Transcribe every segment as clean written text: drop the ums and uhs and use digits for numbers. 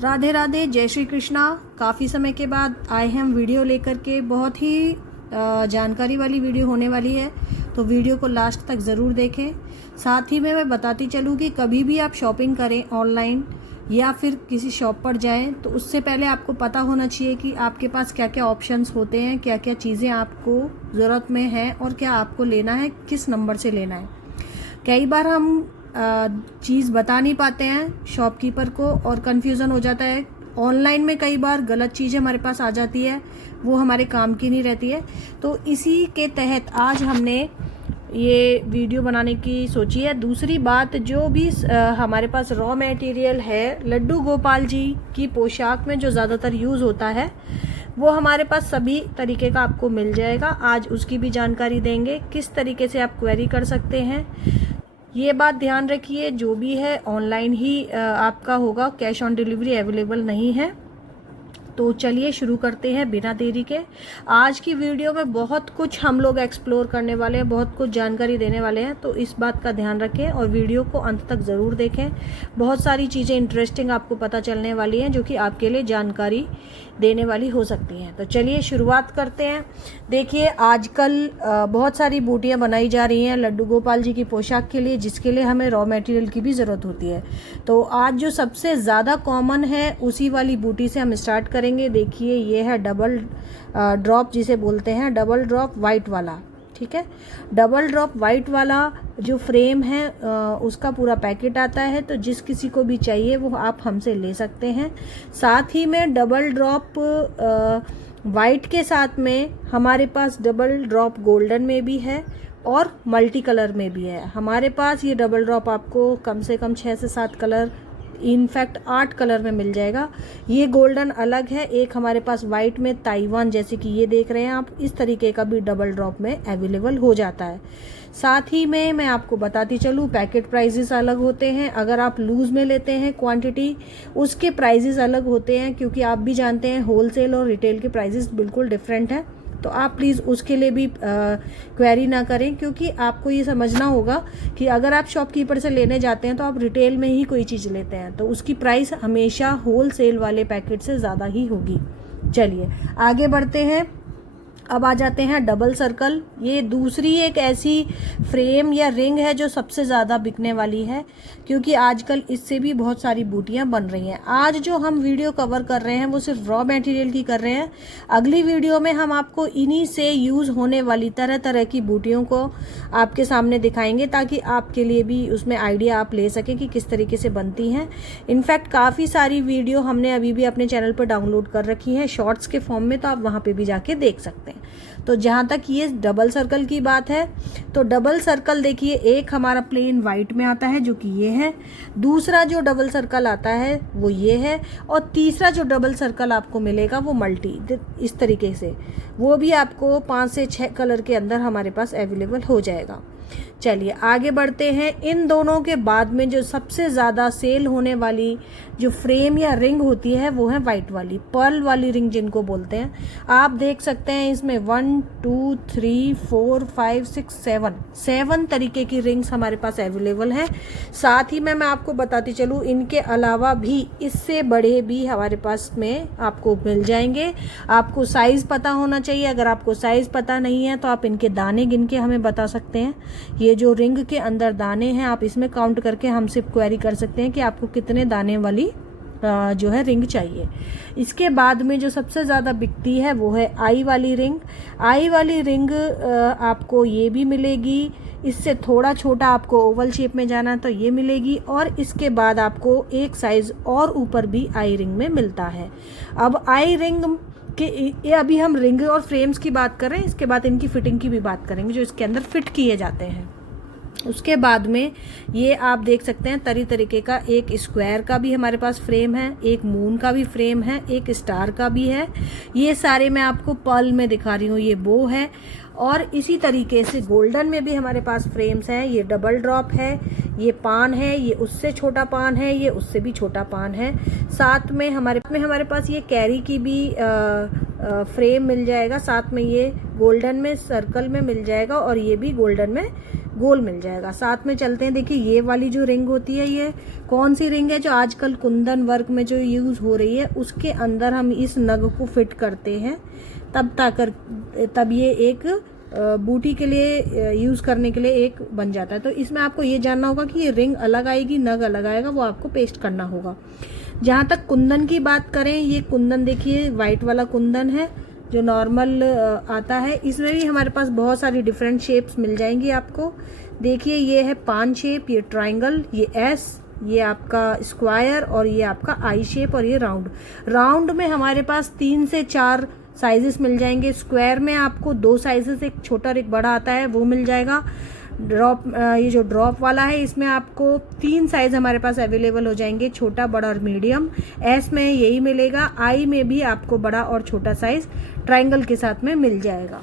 राधे राधे, जय श्री कृष्णा। काफ़ी समय के बाद आए हैं हम वीडियो लेकर के। बहुत ही जानकारी वाली वीडियो होने वाली है, तो वीडियो को लास्ट तक ज़रूर देखें। साथ ही में मैं बताती चलूँ कि कभी भी आप शॉपिंग करें ऑनलाइन या फिर किसी शॉप पर जाएं, तो उससे पहले आपको पता होना चाहिए कि आपके पास क्या क्या ऑप्शंस होते हैं, क्या क्या चीज़ें आपको ज़रूरत में है और क्या आपको लेना है, किस नंबर से लेना है। कई बार हम चीज़ बता नहीं पाते हैं शॉपकीपर को और कन्फ्यूज़न हो जाता है। ऑनलाइन में कई बार गलत चीज़ें हमारे पास आ जाती है, वो हमारे काम की नहीं रहती है। तो इसी के तहत आज हमने ये वीडियो बनाने की सोची है। दूसरी बात, जो भी हमारे पास रॉ मटेरियल है लड्डू गोपाल जी की पोशाक में जो ज़्यादातर यूज़ होता है, वो हमारे पास सभी तरीके का आपको मिल जाएगा। आज उसकी भी जानकारी देंगे, किस तरीके से आप क्वेरी कर सकते हैं। ये बात ध्यान रखिए, जो भी है ऑनलाइन ही आपका होगा, कैश ऑन डिलीवरी अवेलेबल नहीं है। तो चलिए शुरू करते हैं बिना देरी के। आज की वीडियो में बहुत कुछ हम लोग एक्सप्लोर करने वाले हैं, बहुत कुछ जानकारी देने वाले हैं, तो इस बात का ध्यान रखें और वीडियो को अंत तक ज़रूर देखें। बहुत सारी चीज़ें इंटरेस्टिंग आपको पता चलने वाली हैं, जो कि आपके लिए जानकारी देने वाली हो सकती हैं। तो चलिए शुरुआत करते हैं। देखिए, आजकल बहुत सारी बूटियाँ बनाई जा रही हैं लड्डू गोपाल जी की पोशाक के लिए, जिसके लिए हमें रॉ मटेरियल की भी ज़रूरत होती है। तो आज जो सबसे ज़्यादा कॉमन है उसी वाली बूटी से हम स्टार्ट करेंगे। देखिए, ये है डबल ड्रॉप जिसे बोलते हैं, डबल ड्रॉप वाइट वाला। ठीक है, डबल ड्रॉप वाइट वाला जो फ्रेम है उसका पूरा पैकेट आता है, तो जिस किसी को भी चाहिए वो आप हमसे ले सकते हैं। साथ ही में डबल ड्रॉप वाइट के साथ में हमारे पास डबल ड्रॉप गोल्डन में भी है और मल्टी कलर में भी है। हमारे पास ये डबल ड्रॉप आपको कम से कम 6 से 7 कलर, इनफैक्ट 8 कलर में मिल जाएगा। ये गोल्डन अलग है, एक हमारे पास वाइट में ताइवान जैसे कि ये देख रहे हैं आप, इस तरीके का भी डबल ड्रॉप में अवेलेबल हो जाता है। साथ ही में मैं आपको बताती चलूँ, पैकेट प्राइजेस अलग होते हैं। अगर आप लूज़ में लेते हैं क्वांटिटी, उसके प्राइजेस अलग होते हैं, क्योंकि आप भी जानते हैं होलसेल और रिटेल के प्राइजेस बिल्कुल डिफरेंट हैं। तो आप प्लीज़ उसके लिए भी क्वेरी ना करें, क्योंकि आपको ये समझना होगा कि अगर आप शॉपकीपर से लेने जाते हैं तो आप रिटेल में ही कोई चीज़ लेते हैं, तो उसकी प्राइस हमेशा होलसेल वाले पैकेट से ज़्यादा ही होगी। चलिए आगे बढ़ते हैं। अब आ जाते हैं डबल सर्कल। ये दूसरी एक ऐसी फ्रेम या रिंग है जो सबसे ज़्यादा बिकने वाली है, क्योंकि आजकल इससे भी बहुत सारी बूटियां बन रही हैं। आज जो हम वीडियो कवर कर रहे हैं वो सिर्फ रॉ मटेरियल की कर रहे हैं। अगली वीडियो में हम आपको इन्हीं से यूज़ होने वाली तरह तरह की बूटियों को आपके सामने दिखाएंगे, ताकि आपके लिए भी उसमें आइडिया आप ले सकें कि किस तरीके से बनती हैं। इनफैक्ट काफ़ी सारी वीडियो हमने अभी भी अपने चैनल पर डाउनलोड कर रखी है शॉर्ट्स के फॉर्म में, तो आप वहाँ पर भी जाके देख सकते हैं। तो जहाँ तक ये डबल सर्कल की बात है, तो डबल सर्कल देखिए, एक हमारा प्लेन वाइट में आता है जो कि ये है, दूसरा जो डबल सर्कल आता है वो ये है, और तीसरा जो डबल सर्कल आपको मिलेगा वो मल्टी, इस तरीके से, वो भी आपको 5 से 6 कलर के अंदर हमारे पास अवेलेबल हो जाएगा। चलिए आगे बढ़ते हैं। इन दोनों के बाद में जो सबसे ज़्यादा सेल होने वाली जो फ्रेम या रिंग होती है वो है वाइट वाली, पर्ल वाली रिंग जिनको बोलते हैं। आप देख सकते हैं इसमें 1 2 3 4 5 6 7 तरीके की रिंग्स हमारे पास अवेलेबल हैं। साथ ही में मैं आपको बताती चलूँ, इनके अलावा भी इससे बड़े भी हमारे पास में आपको मिल जाएंगे। आपको साइज़ पता होना चाहिए। अगर आपको साइज़ पता नहीं है तो आप इनके दाने गिन के हमें बता सकते हैं। ये जो रिंग के अंदर दाने हैं, आप इसमें काउंट करके हमसे क्वेरी कर सकते हैं कि आपको कितने दाने वाली जो है रिंग चाहिए। इसके बाद में जो सबसे ज़्यादा बिकती है वो है आई वाली रिंग। आई वाली रिंग आपको ये भी मिलेगी, इससे थोड़ा छोटा आपको ओवल शेप में जाना तो ये मिलेगी, और इसके बाद आपको एक साइज़ और ऊपर भी आई रिंग में मिलता है। अब आई रिंग कि ये अभी हम रिंग और फ्रेम्स की बात कर रहे हैं, इसके बाद इनकी फिटिंग की भी बात करेंगे जो इसके अंदर फिट किए जाते हैं। उसके बाद में ये आप देख सकते हैं तरीके का, एक स्क्वायर का भी हमारे पास फ्रेम है, एक मून का भी फ्रेम है, एक स्टार का भी है। ये सारे मैं आपको पर्ल में दिखा रही हूँ, ये बो है। और इसी तरीके से गोल्डन में भी हमारे पास फ्रेम्स हैं। ये डबल ड्रॉप है, ये पान है, ये उससे छोटा पान है, ये उससे भी छोटा पान है। साथ में हमारे पास ये कैरी की भी फ्रेम मिल जाएगा। साथ में ये गोल्डन में सर्कल में मिल जाएगा, और ये भी गोल्डन में गोल मिल जाएगा। साथ में चलते हैं, देखिए ये वाली जो रिंग होती है, ये कौन सी रिंग है जो आजकल कुंदन वर्क में जो यूज़ हो रही है, उसके अंदर हम इस नग को फिट करते हैं, तब ये एक बूटी के लिए यूज़ करने के लिए एक बन जाता है। तो इसमें आपको ये जानना होगा कि ये रिंग अलग आएगी, नग अलग आएगा, वो आपको पेस्ट करना होगा। जहाँ तक कुंदन की बात करें, ये कुंदन देखिए वाइट वाला कुंदन है जो नॉर्मल आता है। इसमें भी हमारे पास बहुत सारी डिफरेंट शेप्स मिल जाएंगी आपको। देखिए ये है पान शेप, ये ट्रायंगल, ये एस, ये आपका स्क्वायर और ये आपका आई शेप और ये राउंड में हमारे पास 3 से 4 साइजेस मिल जाएंगे। स्क्वायर में आपको 2 साइजेस, एक छोटा और एक बड़ा आता है, वो मिल जाएगा। ये जो ड्रॉप वाला है, इसमें आपको 3 साइज हमारे पास अवेलेबल हो जाएंगे, छोटा, बड़ा और मीडियम। एस में यही मिलेगा। आई में भी आपको बड़ा और छोटा साइज ट्रायंगल के साथ में मिल जाएगा।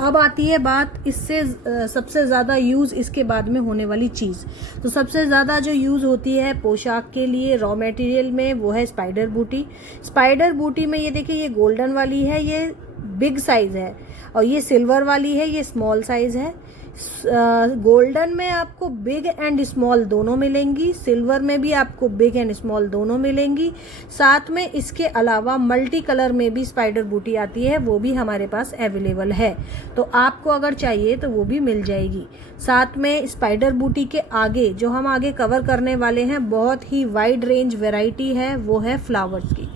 अब आती है बात इससे सबसे ज़्यादा यूज़ इसके बाद में होने वाली चीज़। तो सबसे ज़्यादा जो यूज़ होती है पोशाक के लिए रॉ मटेरियल में, वो है स्पाइडर बूटी। स्पाइडर बूटी में ये देखिए, ये गोल्डन वाली है, ये बिग साइज़ है, और ये सिल्वर वाली है, ये स्मॉल साइज़ है। गोल्डन में आपको बिग एंड स्मॉल दोनों मिलेंगी, सिल्वर में भी आपको बिग एंड स्मॉल दोनों मिलेंगी। साथ में इसके अलावा मल्टी कलर में भी स्पाइडर बूटी आती है, वो भी हमारे पास अवेलेबल है। तो आपको अगर चाहिए तो वो भी मिल जाएगी। साथ में स्पाइडर बूटी के आगे जो हम आगे कवर करने वाले हैं, बहुत ही वाइड रेंज वैरायटी है, वो है फ्लावर्स की।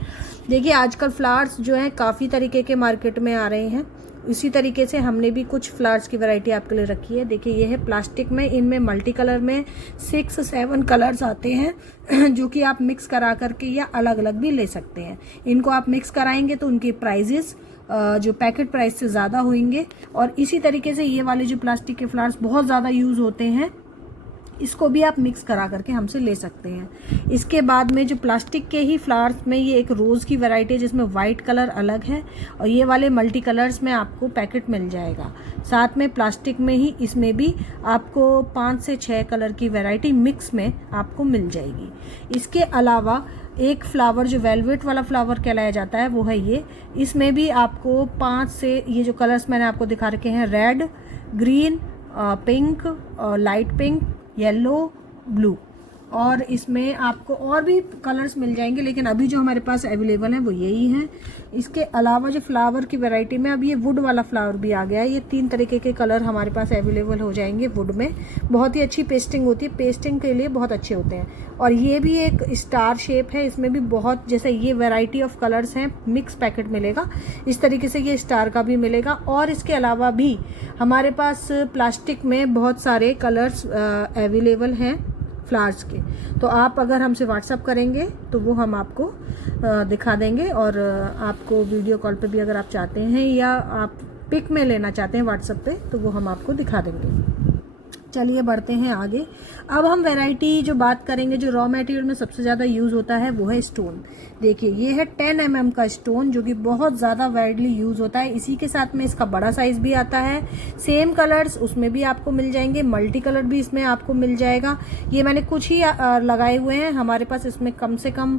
देखिए आजकल फ्लावर्स जो हैं काफ़ी तरीके के मार्केट में आ रहे हैं। इसी तरीके से हमने भी कुछ फ्लावर्स की वैरायटी आपके लिए रखी है। देखिए ये है प्लास्टिक में, इनमें मल्टी कलर में 6-7 कलर्स आते हैं जो कि आप मिक्स करा करके या अलग अलग भी ले सकते हैं। इनको आप मिक्स कराएंगे तो उनके प्राइजेस जो पैकेट प्राइस से ज़्यादा होंगे। और इसी तरीके से ये वाले जो प्लास्टिक के फ्लावर्स बहुत ज़्यादा यूज़ होते हैं, इसको भी आप मिक्स करा करके हमसे ले सकते हैं। इसके बाद में जो प्लास्टिक के ही फ्लावर्स में ये एक रोज़ की वैरायटी है जिसमें वाइट कलर अलग है, और ये वाले मल्टी कलर्स में आपको पैकेट मिल जाएगा। साथ में प्लास्टिक में ही इसमें भी आपको 5 से 6 कलर की वैरायटी मिक्स में आपको मिल जाएगी। इसके अलावा एक फ्लावर जो वेलवेट वाला फ्लावर कहलाया जाता है, वो है ये। इसमें भी आपको 5 से, ये जो कलर्स मैंने आपको दिखा रखे हैं, red, green, pink, light pink, yellow, blue, और इसमें आपको और भी कलर्स मिल जाएंगे, लेकिन अभी जो हमारे पास अवेलेबल हैं वो यही हैं। इसके अलावा जो फ्लावर की वैरायटी में अब ये वुड वाला फ्लावर भी आ गया है। ये 3 तरीके के कलर हमारे पास अवेलेबल हो जाएंगे वुड में। बहुत ही अच्छी पेस्टिंग होती है, पेस्टिंग के लिए बहुत अच्छे होते हैं। और ये भी एक स्टार शेप है, इसमें भी बहुत, जैसे ये वैरायटी ऑफ कलर्स हैं, मिक्स पैकेट मिलेगा, इस तरीके से ये स्टार का भी मिलेगा। और इसके अलावा भी हमारे पास प्लास्टिक में बहुत सारे कलर्स अवेलेबल हैं फ्लावर्स के। तो आप अगर हमसे व्हाट्सअप करेंगे तो वो हम आपको दिखा देंगे, और आपको वीडियो कॉल पे भी अगर आप चाहते हैं या आप पिक में लेना चाहते हैं व्हाट्सअप पे, तो वो हम आपको दिखा देंगे। चलिए बढ़ते हैं आगे। अब हम वैरायटी जो बात करेंगे, जो रॉ मटेरियल में सबसे ज़्यादा यूज़ होता है, वो है स्टोन। देखिए ये है 10 mm का स्टोन, जो कि बहुत ज़्यादा वाइडली यूज़ होता है। इसी के साथ में इसका बड़ा साइज़ भी आता है। सेम कलर्स उसमें भी आपको मिल जाएंगे, मल्टी कलर भी इसमें आपको मिल जाएगा। ये मैंने कुछ ही लगाए हुए हैं, हमारे पास इसमें कम से कम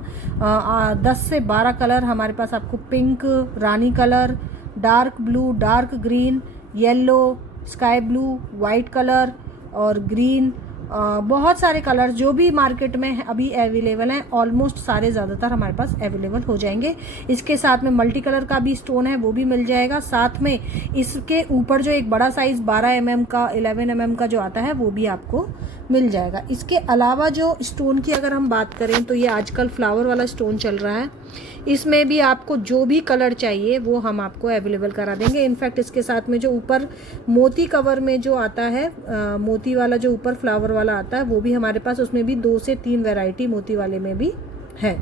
10 से 12 कलर हमारे पास आपको पिंक, रानी colour, dark blue, dark green, yellow, sky blue, white colour और ग्रीन, बहुत सारे कलर जो भी मार्केट में अभी अवेलेबल हैं, ऑलमोस्ट सारे ज़्यादातर हमारे पास अवेलेबल हो जाएंगे। इसके साथ में मल्टी कलर का भी स्टोन है, वो भी मिल जाएगा। साथ में इसके ऊपर जो एक बड़ा साइज़ 12 mm का, 11 mm का जो आता है, वो भी आपको मिल जाएगा। इसके अलावा जो स्टोन की अगर हम बात करें, तो ये आजकल फ्लावर वाला स्टोन चल रहा है। इसमें भी आपको जो भी कलर चाहिए वो हम आपको अवेलेबल करा देंगे। इनफैक्ट इसके साथ में जो ऊपर मोती कवर में जो आता है, मोती वाला जो ऊपर फ्लावर वाला आता है, वो भी हमारे पास, उसमें भी 2 से 3 वैरायटी मोती वाले में भी है।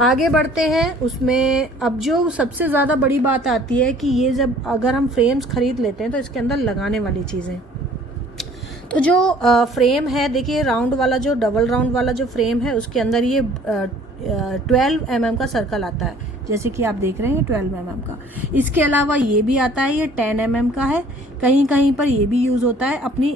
आगे बढ़ते हैं। उसमें अब जो सबसे ज़्यादा बड़ी बात आती है कि ये जब अगर हम फ्रेम्स खरीद लेते हैं तो इसके अंदर लगाने वाली चीज़ें, तो जो फ्रेम है, देखिए राउंड वाला, जो डबल राउंड वाला जो फ्रेम है, उसके अंदर ये 12 mm का सर्कल आता है, जैसे कि आप देख रहे हैं 12 mm का। इसके अलावा ये भी आता है, ये 10 mm का है। कहीं कहीं पर ये भी यूज़ होता है अपनी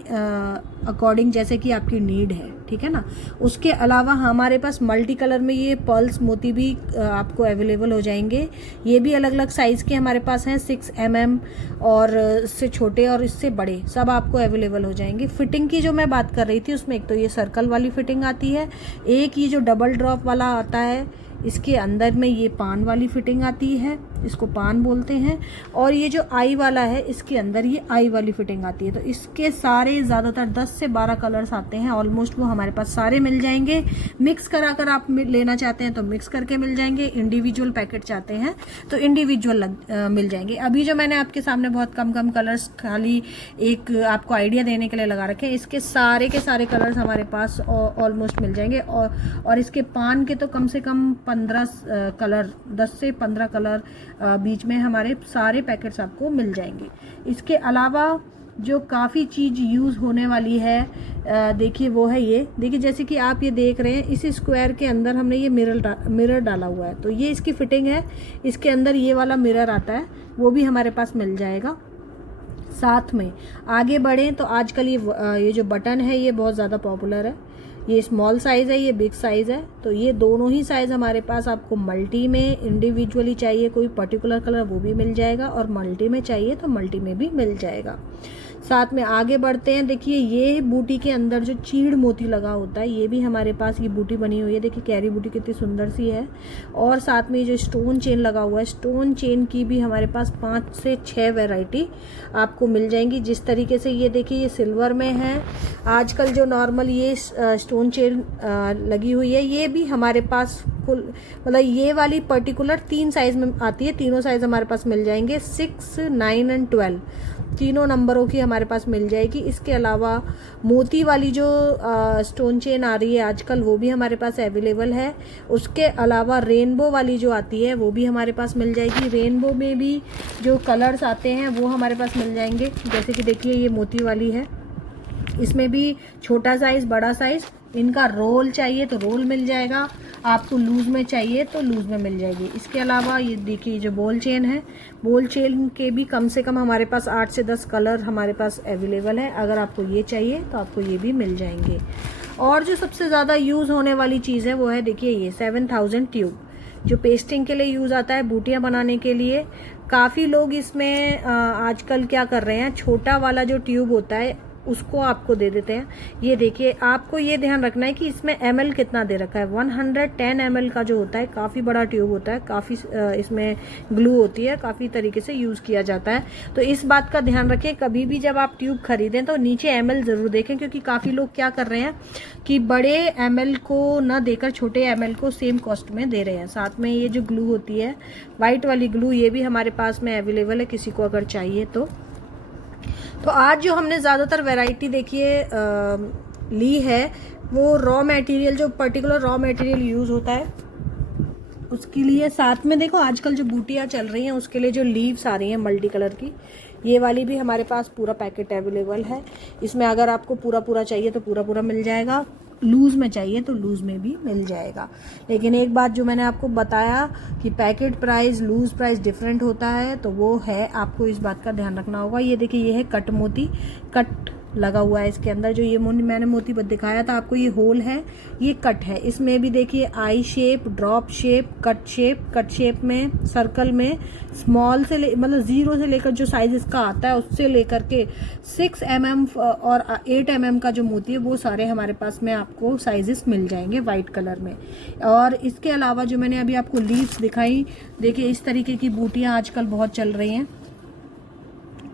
अकॉर्डिंग, जैसे कि आपकी नीड है, ठीक है ना। उसके अलावा हमारे पास मल्टी कलर में ये पर्ल्स मोती भी आपको अवेलेबल हो जाएंगे। ये भी अलग अलग साइज़ के हमारे पास हैं, 6 mm और इससे छोटे और इससे बड़े सब आपको अवेलेबल हो जाएंगे। फिटिंग की जो मैं बात कर रही थी उसमें एक तो ये सर्कल वाली फिटिंग आती है, एक ये जो डबल ड्रॉप वाला आता है, इसके अंदर में ये पान वाली फिटिंग आती है, इसको पान बोलते हैं। और ये जो आई वाला है, इसके अंदर ये आई वाली फिटिंग आती है। तो इसके सारे ज़्यादातर 10 से 12 कलर्स आते हैं ऑलमोस्ट, वो हमारे पास सारे मिल जाएंगे। मिक्स करा कर आप लेना चाहते हैं तो मिक्स करके मिल जाएंगे, इंडिविजुअल पैकेट चाहते हैं तो इंडिविजुअल मिल जाएंगे। अभी जो मैंने आपके सामने बहुत कम कम कलर्स खाली एक आपको आइडिया देने के लिए लगा रखे हैं, इसके सारे के सारे कलर्स हमारे पास ऑलमोस्ट मिल जाएंगे। और इसके पान के तो कम से कम 15 कलर, 10 से 15 कलर बीच में हमारे सारे पैकेट्स आपको मिल जाएंगे। इसके अलावा जो काफ़ी चीज़ यूज़ होने वाली है, देखिए वो है ये। देखिए जैसे कि आप ये देख रहे हैं, इस स्क्वायर के अंदर हमने ये मिरर डाला हुआ है, तो ये इसकी फिटिंग है। इसके अंदर ये वाला मिरर आता है, वो भी हमारे पास मिल जाएगा। साथ में आगे बढ़ें तो आजकल ये जो बटन है ये बहुत ज़्यादा पॉपुलर है। ये स्मॉल साइज़ है, ये बिग साइज़ है, तो ये दोनों ही साइज़ हमारे पास आपको मल्टी में इंडिविजुअली चाहिए कोई पर्टिकुलर कलर वो भी मिल जाएगा, और मल्टी में चाहिए तो मल्टी में भी मिल जाएगा। साथ में आगे बढ़ते हैं। देखिए ये बूटी के अंदर जो चीड़ मोती लगा होता है, ये भी हमारे पास ये बूटी बनी हुई है। देखिए कैरी बूटी कितनी सुंदर सी है। और साथ में जो स्टोन चेन लगा हुआ है, स्टोन चेन की भी हमारे पास 5 से 6 वैरायटी आपको मिल जाएंगी। जिस तरीके से ये देखिए ये सिल्वर में है, आजकल जो नॉर्मल ये स्टोन चेन लगी हुई है, ये भी हमारे पास कुल मतलब ये वाली पर्टिकुलर 3 साइज़ में आती है। तीनों साइज़ हमारे पास मिल जाएंगे, 6, 9 एंड 12 तीनों नंबरों की हमारे पास मिल जाएगी। इसके अलावा मोती वाली जो स्टोन चेन आ रही है आजकल, वो भी हमारे पास अवेलेबल है। उसके अलावा रेनबो वाली जो आती है वो भी हमारे पास मिल जाएगी। रेनबो में भी जो कलर्स आते हैं वो हमारे पास मिल जाएंगे। जैसे कि देखिए ये मोती वाली है, इसमें भी छोटा साइज़ बड़ा साइज़, इनका रोल चाहिए तो रोल मिल जाएगा, आपको लूज़ में चाहिए तो लूज़ में मिल जाएगी। इसके अलावा ये देखिए जो बॉल चेन है, बॉल चेन के भी कम से कम हमारे पास 8 से 10 कलर हमारे पास अवेलेबल है। अगर आपको ये चाहिए तो आपको ये भी मिल जाएंगे। और जो सबसे ज़्यादा यूज़ होने वाली चीज़ है वो है देखिए ये 7000 ट्यूब, जो पेस्टिंग के लिए यूज़ आता है, बूटियाँ बनाने के लिए। काफ़ी लोग इसमें आजकल क्या कर रहे हैं, छोटा वाला जो ट्यूब होता है उसको आपको दे देते हैं। ये देखिए आपको ये ध्यान रखना है कि इसमें ml कितना दे रखा है। 110 ml का जो होता है, काफ़ी बड़ा ट्यूब होता है, काफ़ी इसमें ग्लू होती है, काफ़ी तरीके से यूज़ किया जाता है। तो इस बात का ध्यान रखें, कभी भी जब आप ट्यूब खरीदें तो नीचे ml ज़रूर देखें, क्योंकि काफ़ी लोग क्या कर रहे हैं कि बड़े ml को न देकर छोटे ml को सेम कॉस्ट में दे रहे हैं। साथ में ये जो ग्लू होती है, वाइट वाली ग्लू, ये भी हमारे पास में अवेलेबल है किसी को अगर चाहिए तो आज जो हमने ज़्यादातर वैरायटी देखिए ली है, वो रॉ मटेरियल, जो पर्टिकुलर रॉ मटेरियल यूज़ होता है उसके लिए। साथ में देखो आजकल जो बूटियाँ चल रही हैं उसके लिए जो लीव्स आ रही हैं मल्टी कलर की, ये वाली भी हमारे पास पूरा पैकेट अवेलेबल है। इसमें अगर आपको पूरा चाहिए तो पूरा मिल जाएगा, लूज़ में चाहिए तो लूज़ में भी मिल जाएगा। लेकिन एक बात जो मैंने आपको बताया कि packet price loose price different होता है, तो वो है, आपको इस बात का ध्यान रखना होगा। ये देखिए ये है कट मोती, कट लगा हुआ है इसके अंदर। जो ये मैंने मोती दिखाया था आपको, ये होल है, ये कट है। इसमें भी देखिए eye shape, drop shape, cut shape में, सर्कल में, स्मॉल से मतलब 0 से लेकर जो साइज इसका आता है उससे लेकर के 6 mm और 8 mm का जो मोती है, वो सारे हमारे पास में आपको साइजेस मिल जाएंगे वाइट कलर में। और इसके अलावा जो मैंने अभी आपको लीव्स दिखाई, देखिए इस तरीके की बूटियाँ आजकल बहुत चल रही हैं।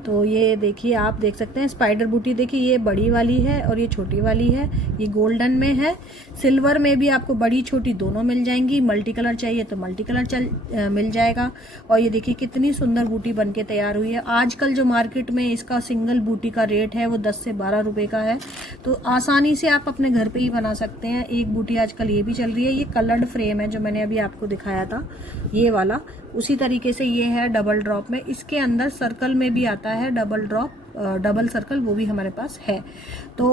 तो ये देखिए आप देख सकते हैं स्पाइडर बूटी, देखिए ये बड़ी वाली है और ये छोटी वाली है। ये गोल्डन में है, सिल्वर में भी आपको बड़ी छोटी दोनों मिल जाएंगी। मल्टी कलर चाहिए तो मल्टी कलर मिल जाएगा। और ये देखिए कितनी सुंदर बूटी बनके तैयार हुई है। आजकल जो मार्केट में इसका सिंगल बूटी का रेट है वो 10 से 12 रुपये का है, तो आसानी से आप अपने घर पर ही बना सकते हैं। एक बूटी आजकल ये भी चल रही है, ये कलर्ड फ्रेम है जो मैंने अभी आपको दिखाया था, ये वाला उसी तरीके से ये है डबल ड्रॉप में। इसके अंदर सर्कल में भी आता है डबल ड्रॉप, डबल सर्कल, वो भी हमारे पास है। तो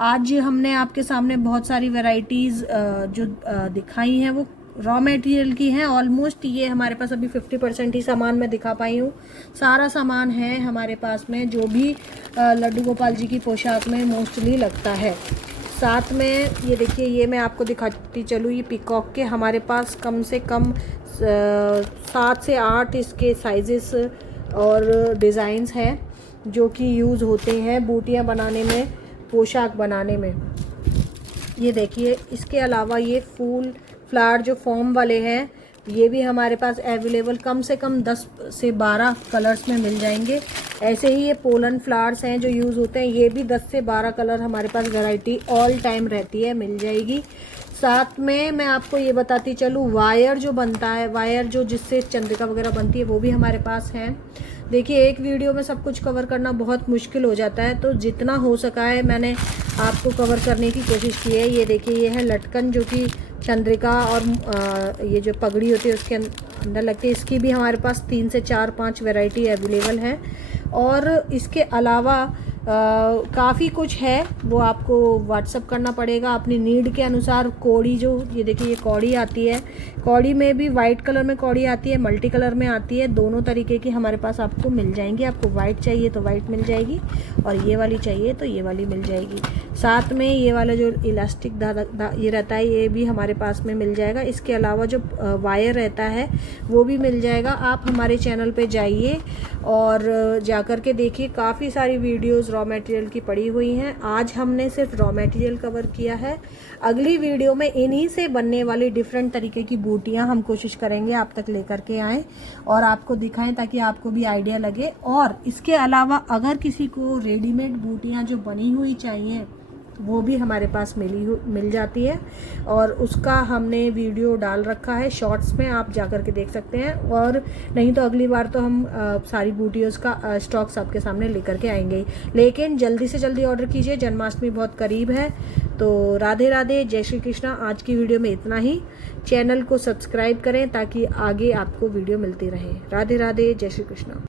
आज हमने आपके सामने बहुत सारी वैरायटीज़ जो दिखाई हैं वो रॉ मटेरियल की हैं ऑलमोस्ट। ये हमारे पास अभी 50% ही सामान मैं दिखा पाई हूँ। सारा सामान है हमारे पास में जो भी लड्डू गोपाल जी की पोशाक में मोस्टली लगता है। साथ में ये देखिए, ये मैं आपको दिखाती चलूँ, ये पीकॉक के हमारे पास कम से कम 7 से 8 इसके साइजेस और डिज़ाइंस हैं जो कि यूज़ होते हैं बूटियाँ बनाने में, पोशाक बनाने में। ये देखिए, इसके अलावा ये फूल फ्लावर जो फॉर्म वाले हैं ये भी हमारे पास अवेलेबल कम से कम 10 से 12 कलर्स में मिल जाएंगे। ऐसे ही ये पोलन फ्लावर्स हैं जो यूज़ होते हैं, ये भी 10 से 12 कलर हमारे पास वैरायटी ऑल टाइम रहती है, मिल जाएगी। साथ में मैं आपको ये बताती चलूँ, वायर जो बनता है, वायर जो जिससे चंद्रिका वगैरह बनती है वो भी हमारे पास है। देखिए, एक वीडियो में सब कुछ कवर करना बहुत मुश्किल हो जाता है, तो जितना हो सका है मैंने आपको कवर करने की कोशिश की है। ये देखिए, ये है लटकन जो कि चंद्रिका और ये जो पगड़ी होती है उसके अंदर लगती है। इसकी भी हमारे पास 3 से 4-5 वैरायटी अवेलेबल है। और इसके अलावा काफ़ी कुछ है, वो आपको व्हाट्सअप करना पड़ेगा अपनी नीड के अनुसार। कौड़ी जो ये देखिए, ये कौड़ी आती है, कौड़ी में भी वाइट कलर में कौड़ी आती है, मल्टी कलर में आती है, दोनों तरीके की हमारे पास आपको मिल जाएंगी। आपको वाइट चाहिए तो वाइट मिल जाएगी और ये वाली चाहिए तो ये वाली मिल जाएगी। साथ में ये वाला जो इलास्टिक ये रहता है ये भी हमारे पास में मिल जाएगा। इसके अलावा जो वायर रहता है वो भी मिल जाएगा। आप हमारे चैनल पे जाइए और जाकर के देखिए, काफ़ी सारी वीडियोस रॉ मटेरियल की पड़ी हुई हैं। आज हमने सिर्फ रॉ मटेरियल कवर किया है। अगली वीडियो में इन्हीं से बनने वाली डिफरेंट तरीके की बूटियां हम कोशिश करेंगे आप तक लेकर के आएँ और आपको दिखाएं, ताकि आपको भी आइडिया लगे। और इसके अलावा अगर किसी को रेडीमेड बूटियां जो बनी हुई चाहिए वो भी हमारे पास मिल जाती है और उसका हमने वीडियो डाल रखा है शॉर्ट्स में, आप जाकर के देख सकते हैं। और नहीं तो अगली बार तो हम सारी बूटियों का स्टॉक्स आपके सामने लेकर के आएंगे। लेकिन जल्दी से जल्दी ऑर्डर कीजिए, जन्माष्टमी बहुत करीब है। तो राधे राधे, जय श्री कृष्णा। आज की वीडियो में इतना ही। चैनल को सब्सक्राइब करें ताकि आगे आपको वीडियो मिलती रहे। राधे राधे, जय श्री कृष्णा।